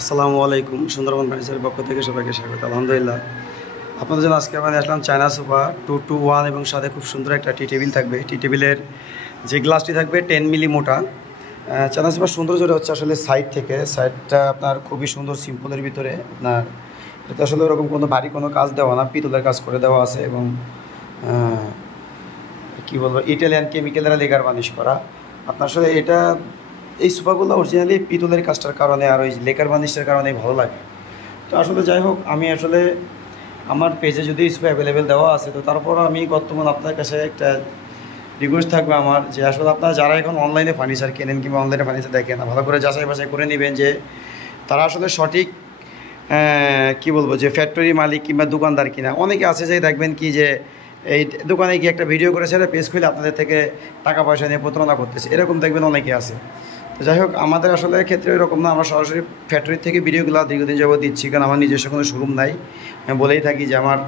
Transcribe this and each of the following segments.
আসসালামু আলাইকুম। সুন্দরবন ফার্নিচারের পক্ষ থেকে সবাইকে স্বাগত। আলহামদুলিল্লাহ, আপনাদের জন্য আজকে আমি আসলাম চায়না সোফা 221 এবং সাথে খুব সুন্দর একটা টি টেবিল থাকবে। টি টেবিলের যে গ্লাসটি থাকবে 10 মিলি মোটা। চায়না সোফার সৌন্দর্যটা হচ্ছে আসলে সাইডটা আপনার খুবই সুন্দর, সিম্পলের ভিতরে। আপনার এটা আসলে ওরকম কোনো ভারী কোনো কাজ দেওয়া না, পিতলের কাজ করে দেওয়া আছে এবং কী বলবো, ইটালিয়ান কেমিক্যালের লেগার বানিশ করা। আপনার আসলে এই সোফাগুলো অরিজিনালি পিতলের কাজটার কারণে আর ওই লেকার বার্নিশের কারণেই ভালো লাগে। তো আসলে যাই হোক, আমি আসলে আমার পেজে যদি সোফা অ্যাভেলেবেল দেওয়া আছে, তো তারপরও আমি বর্তমান আপনার কাছে একটা রিকোয়েস্ট থাকবে আমার, যে আসলে আপনারা যারা এখন অনলাইনে ফার্নিচার কেনেন কিংবা অনলাইনে ফার্নিচার দেখেন, ভালো করে যাচাই বাছাই করে নেবেন যে তারা আসলে সঠিক কী বলবো, যে ফ্যাক্টরি মালিক কিংবা দোকানদার কিনা। অনেকে আছে যে দেখবেন কি যে এই দোকানে গিয়ে একটা ভিডিও করেছে, পেজ খুলে আপনাদের থেকে টাকা পয়সা নিয়ে প্রতারণা করতেছে, এরকম দেখবেন অনেকে আছে। তো যাই হোক, আমাদের আসলে ক্ষেত্রে এরকম না, আমরা সরাসরি ফ্যাক্টরি থেকে ভিডিওগুলো দীর্ঘদিন যাবত দিচ্ছি, কারণ আমার নিজস্ব কোনো শোরুম নাই। আমি বলেই থাকি যে আমার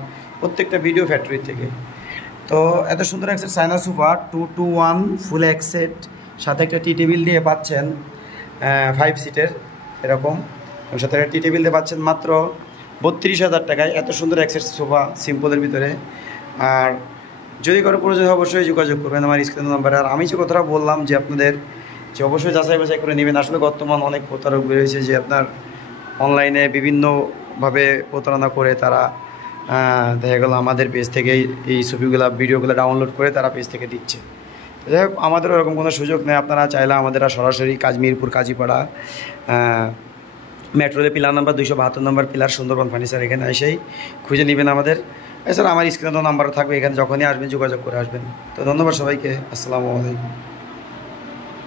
প্রত্যেকটা ভিডিও ফ্যাক্টরি থেকে। তো এত সুন্দর একটা চায়না সোফা 221 ফুল এক্সেট, সাথে একটা টি টেবিল দিয়ে পাচ্ছেন 5 সিটের এরকম, এবং সাথে একটা টি টেবিল দিয়ে পাচ্ছেন মাত্র 32,000 টাকায়। এত সুন্দর এক্সেট সোফা সিম্পলের ভিতরে। আর যদি কারো প্রয়োজন হয় অবশ্যই যোগাযোগ করবেন আমার স্ক্রিন নাম্বারে। আর আমি যে কথাটা বললাম যে আপনাদের যে অবশ্যই যাচাই বাছাই করে নেবেন, আসলে বর্তমান অনেক প্রতারক বেরিয়েছে যে আপনার অনলাইনে বিভিন্নভাবে প্রতারণা করে তারা দেখা গেলো আমাদের পেজ থেকে এই ছবিগুলো ভিডিওগুলো ডাউনলোড করে তারা পেজ থেকে দিচ্ছে। যাই হোক, আমাদের ওরকম কোনো সুযোগ নেই। আপনারা চাইলে আমাদের সরাসরি মিরপুর কাজীপাড়া মেট্রোলে পিলার নাম্বার 272 নম্বর পিলার, সুন্দরবন ফার্নিচার, এখানে এসেই খুঁজে নেবেন আমাদের। এছাড়া আমার স্ক্রিনে তো নাম্বার থাকবে, এখানে যখনই আসবেন যোগাযোগ করে আসবেন। তো ধন্যবাদ সবাইকে। আসসালামু আলাইকুম।